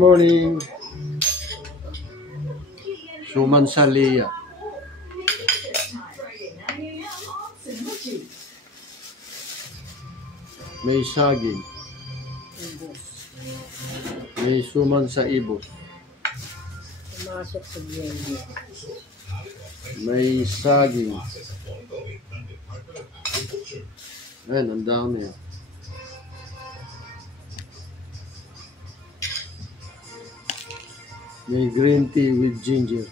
Morning. Suman sa Leah. May saging. May suman sa ibos. Pumasok sa blender. May saging. Ayan, ang dami. May green tea with ginger.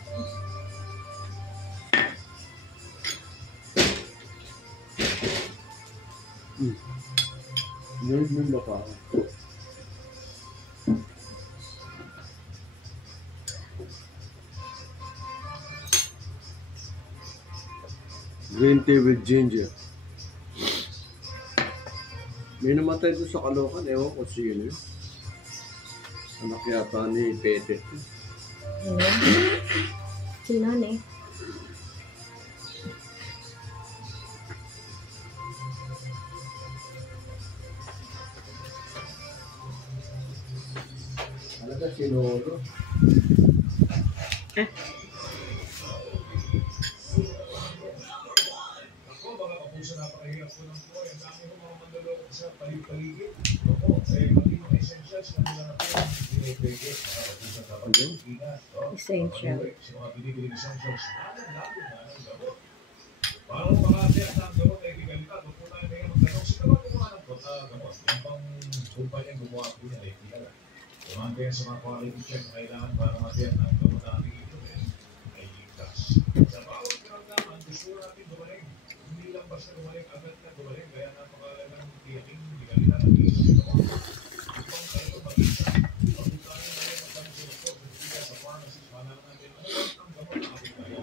Ngayon mo pa. Green tea with ginger. May namatay doon sa Caloocan. Ewan ko sino yun. Anak yata ni Pete. Sino eh? Talaga sinolo. Essential. Para makakasya ang gamot ay gigalita, kung na may magtanong sila ba gumawa ng gamot, yung pang kumpanya gumawa po niya ay kilala. Kumahan kayo sa mga quality check na kailangan para matiyak na ang gamot na ating implement ay ligtas. Sa bawat karamdaman, gusto natin gumaling. Hindi lang basta gumaling, agad na gumaling, kaya napakalagang tiyaking gigalita ng isang gamot. Upang kayo mag-isa, pagkutanin na yung magtanong sa doktor, kaya sa pharmacist, malaman natin ano ang gamot na ating kaya.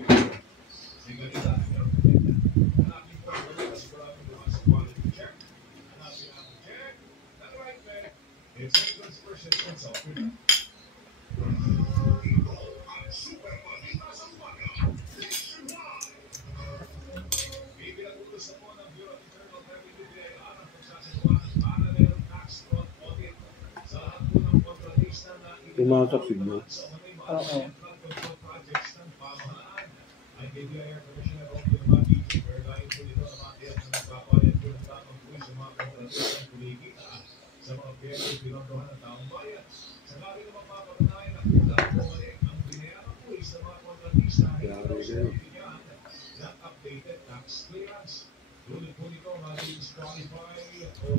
Gigalita, Pumasok siglo. Oo.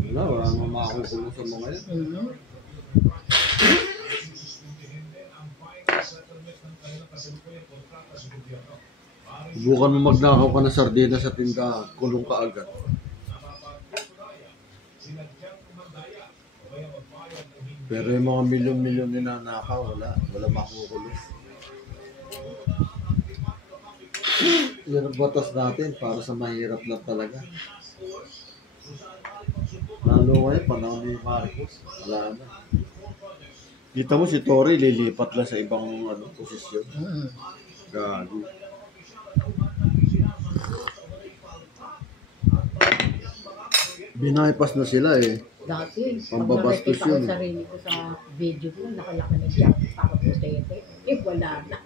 Wala nang makakukulong sa mga yan. Subukan mo magnakaw ka ng sardinas sa tindahan, kulong ka agad. Pero yung mga milyon-milyon ninanakaw, wala makukulong. Yan ang batas natin para sa mahirap lang talaga. Lalo ngayon, panahon ni Marcos, wala na. Kita mo si Tory, lilipat lang sa ibang posisyon. Gago. Binaypas na sila eh. Dati, Pambabastos pag nakikita ko yun. sarili ko sa video ko, nakalaki na siya, para putete. Eh, wala na.